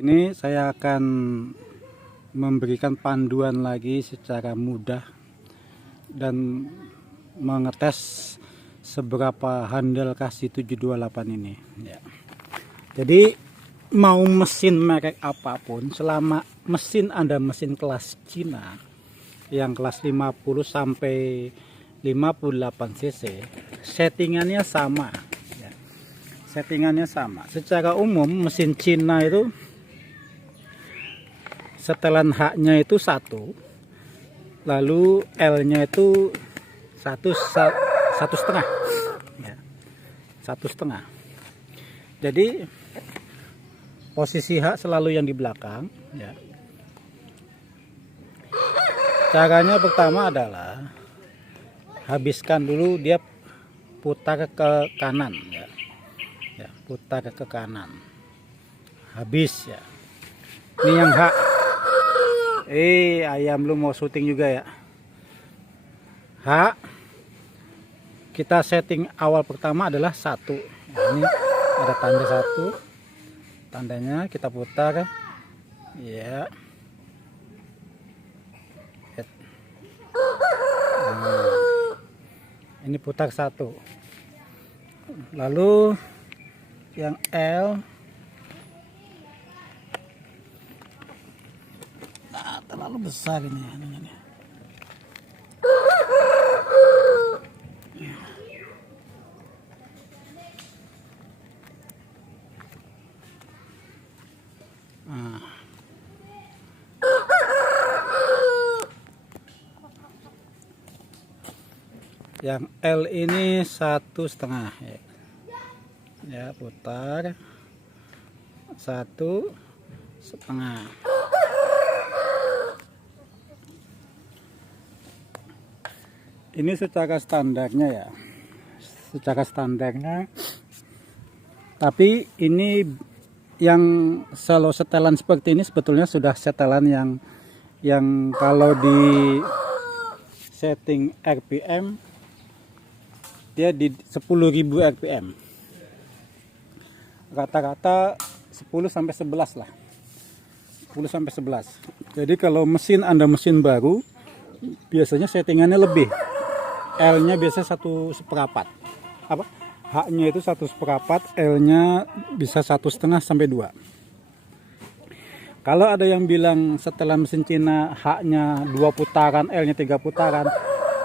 Ini saya akan memberikan panduan lagi secara mudah dan mengetes seberapa handelkah si 728 ini ya. Jadi mau mesin merek apapun, selama mesin Anda mesin kelas Cina yang kelas 50 sampai 58 cc, settingannya sama ya. Settingannya sama. Secara umum mesin Cina itu setelan H-nya itu 1, lalu L-nya itu 1,5 ya, 1,5. Jadi posisi H selalu yang di belakang ya. Caranya pertama adalah habiskan dulu, dia putar ke kanan ya, ya putar ke kanan, habis ya. Ini yang H. Ayam lu mau syuting juga ya. H, kita setting awal pertama adalah 1. Nah, ini ada tanda 1, tandanya kita putar ya. Nah, ini putar 1, lalu yang L terlalu besar ini ya. Nah. Yang L ini 1,5 ya. Ya, putar 1,5. Ini secara standarnya ya, secara standarnya. Tapi ini yang selalu setelan seperti ini sebetulnya sudah setelan yang kalau di setting RPM dia di 10.000 RPM, rata-rata 10 sampai 11 lah, 10 sampai 11. Jadi kalau mesin Anda mesin baru biasanya settingannya lebih. L-nya biasa 1/4, apa H-nya itu 1/4, L-nya bisa 1,5 sampai 2. Kalau ada yang bilang setelah mesin Cina H-nya 2 putaran, L-nya 3 putaran,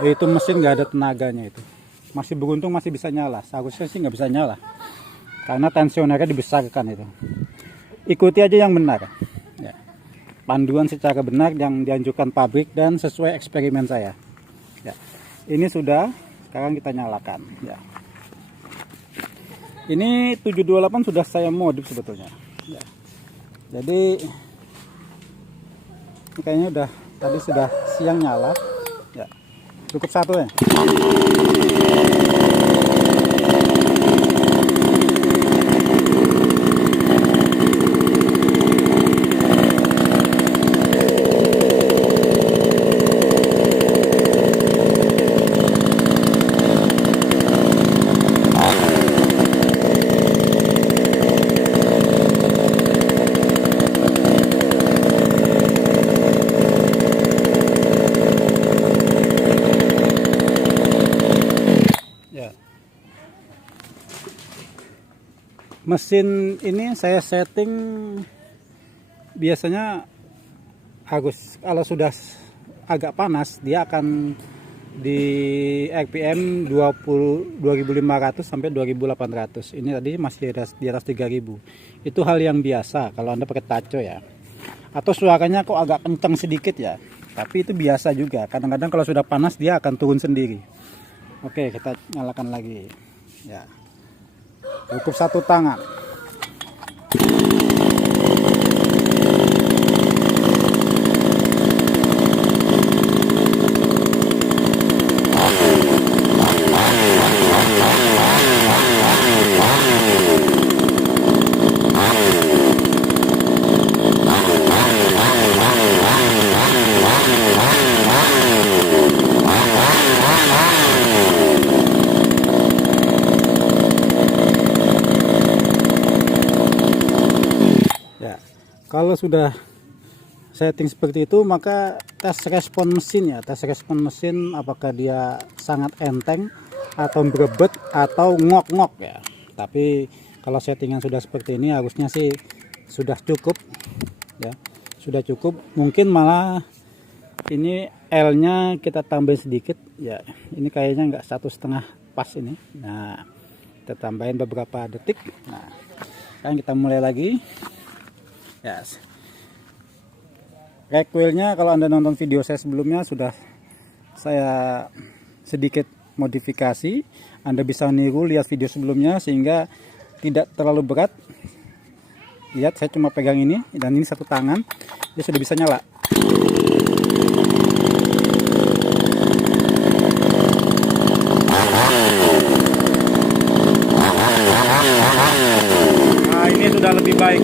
itu mesin nggak ada tenaganya. Itu masih beruntung masih bisa nyala. Seharusnya sih nggak bisa nyala karena tensionernya dibesarkan. Itu ikuti aja yang benar ya, panduan secara benar yang dianjurkan pabrik dan sesuai eksperimen saya ya. Ini sudah, sekarang kita nyalakan ya. Ini 728 sudah saya modif sebetulnya ya. Jadi ini kayaknya udah tadi sudah siang nyala ya. Cukup 1 ya. Mesin ini saya setting biasanya harus, kalau sudah agak panas dia akan di RPM 2500 sampai 2800. Ini tadi masih di atas 3000. Itu hal yang biasa kalau Anda pakai taco ya. Atau suaranya kok agak kencang sedikit ya. Tapi itu biasa juga. Kadang-kadang kalau sudah panas dia akan turun sendiri. Oke, kita nyalakan lagi ya. Cukup 1 tangan. Kalau sudah setting seperti itu, maka tes respon mesin ya, tes respon mesin apakah dia sangat enteng atau berebet atau ngok-ngok ya. Tapi kalau settingan sudah seperti ini harusnya sih sudah cukup ya, sudah cukup. Mungkin malah ini L-nya kita tambahin sedikit ya, ini kayaknya nggak 1,5 pas ini. Nah, kita tambahin beberapa detik. Nah, sekarang kita mulai lagi. Yes. Recoilnya kalau Anda nonton video saya sebelumnya sudah saya sedikit modifikasi. Anda bisa niru lihat video sebelumnya sehingga tidak terlalu berat. Lihat, saya cuma pegang ini dan ini satu tangan, dia sudah bisa nyala. Nah, ini sudah lebih baik.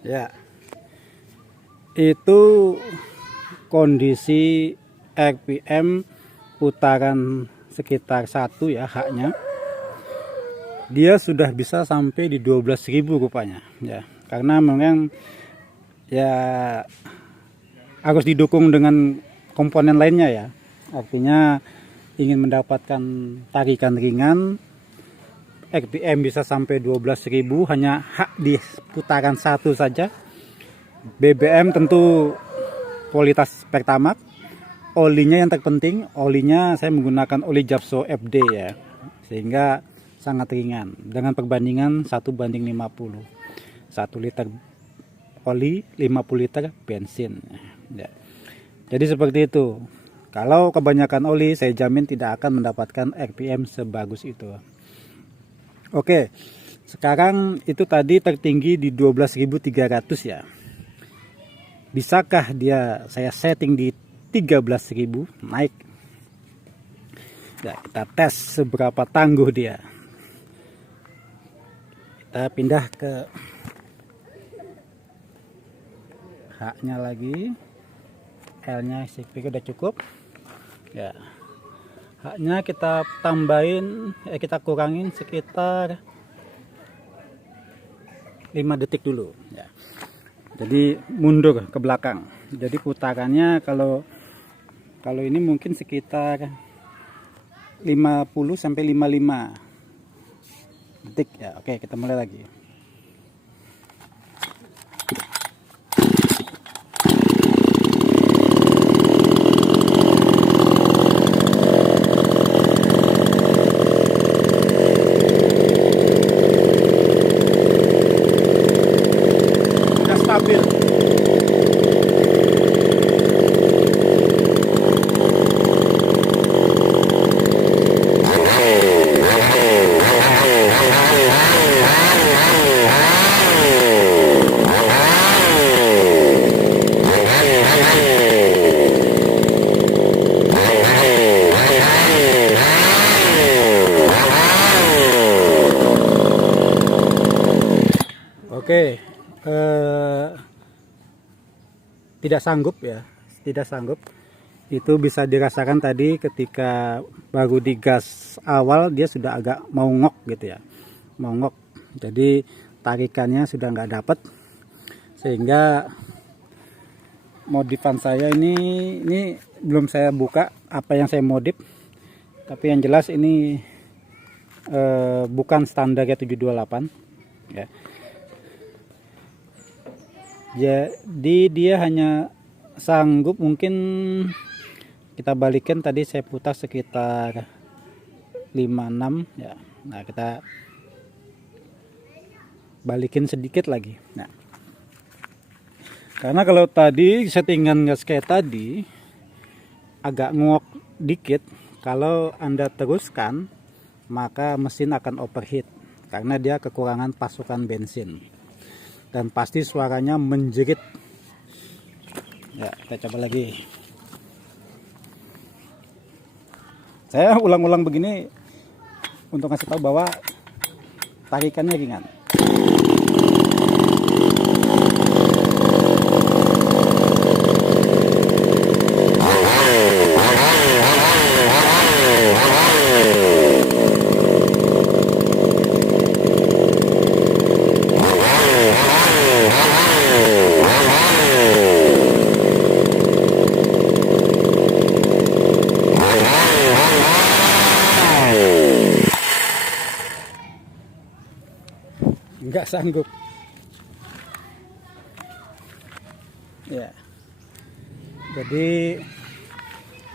Ya, itu kondisi RPM putaran sekitar 1 ya, haknya. Dia sudah bisa sampai di 12.000 rupanya ya, karena memang ya harus didukung dengan komponen lainnya ya. Artinya ingin mendapatkan tarikan ringan, RPM bisa sampai 12.000 hanya hak di putaran 1 saja. BBM tentu kualitas Pertamax. Olinya yang terpenting, olinya saya menggunakan oli Japso FD ya, sehingga sangat ringan dengan perbandingan 1:50. 1 liter oli, 50 liter bensin ya. Jadi seperti itu. Kalau kebanyakan oli, saya jamin tidak akan mendapatkan RPM sebagus itu. Oke, sekarang itu tadi tertinggi di 12.300 ya. Bisakah dia saya setting di 13.000 naik? Ya, kita tes seberapa tangguh dia. Kita pindah ke haknya lagi. L-nya udah cukup. Ya. Haknya kita tambahin, kita kurangin sekitar 5 detik dulu ya. Jadi mundur ke belakang. Jadi putarannya kalau ini mungkin sekitar 50 sampai 55 detik ya. Oke, kita mulai lagi. Stabil. Oke, tidak sanggup ya, tidak sanggup. Itu bisa dirasakan tadi ketika baru digas awal dia sudah agak mau ngok gitu ya, mau ngok. Jadi tarikannya sudah nggak dapat, sehingga modifan saya ini belum saya buka apa yang saya modif, tapi yang jelas ini bukan standarnya 728 ya. Jadi dia hanya sanggup, mungkin kita balikin, tadi saya putar sekitar 56 ya. Nah, kita balikin sedikit lagi. Nah, karena kalau tadi settingan gas kayak tadi agak nguak dikit, kalau Anda teruskan maka mesin akan overheat karena dia kekurangan pasokan bensin dan pasti suaranya menjerit. Ya, kita coba lagi. Saya ulang-ulang begini untuk ngasih tahu bahwa tarikannya ringan. Nggak sanggup ya, jadi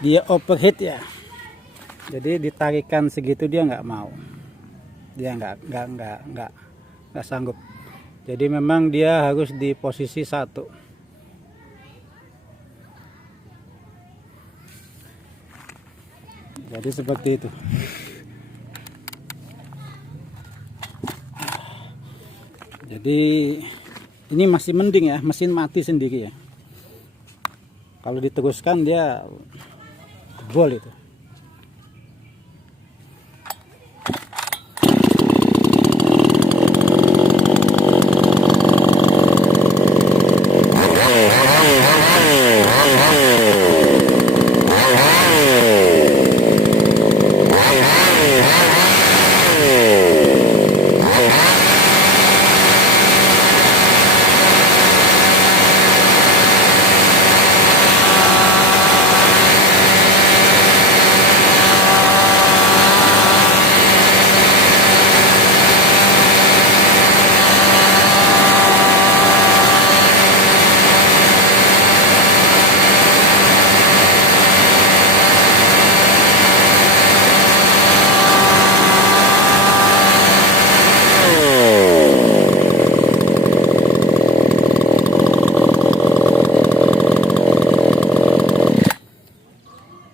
dia overheat ya, jadi ditarikan segitu dia nggak mau, dia nggak sanggup. Jadi memang dia harus di posisi 1. Jadi seperti itu. Jadi ini masih mending ya, mesin mati sendiri ya. Kalau diteruskan dia jebol itu.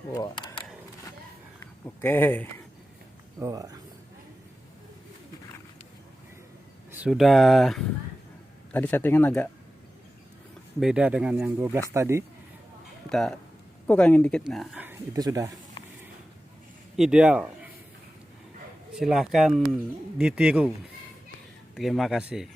Wah. Oke. Wah. Sudah, tadi settingan agak beda dengan yang 12 tadi. Kita kurangin dikit. Nah, itu sudah ideal. Silahkan ditiru. Terima kasih.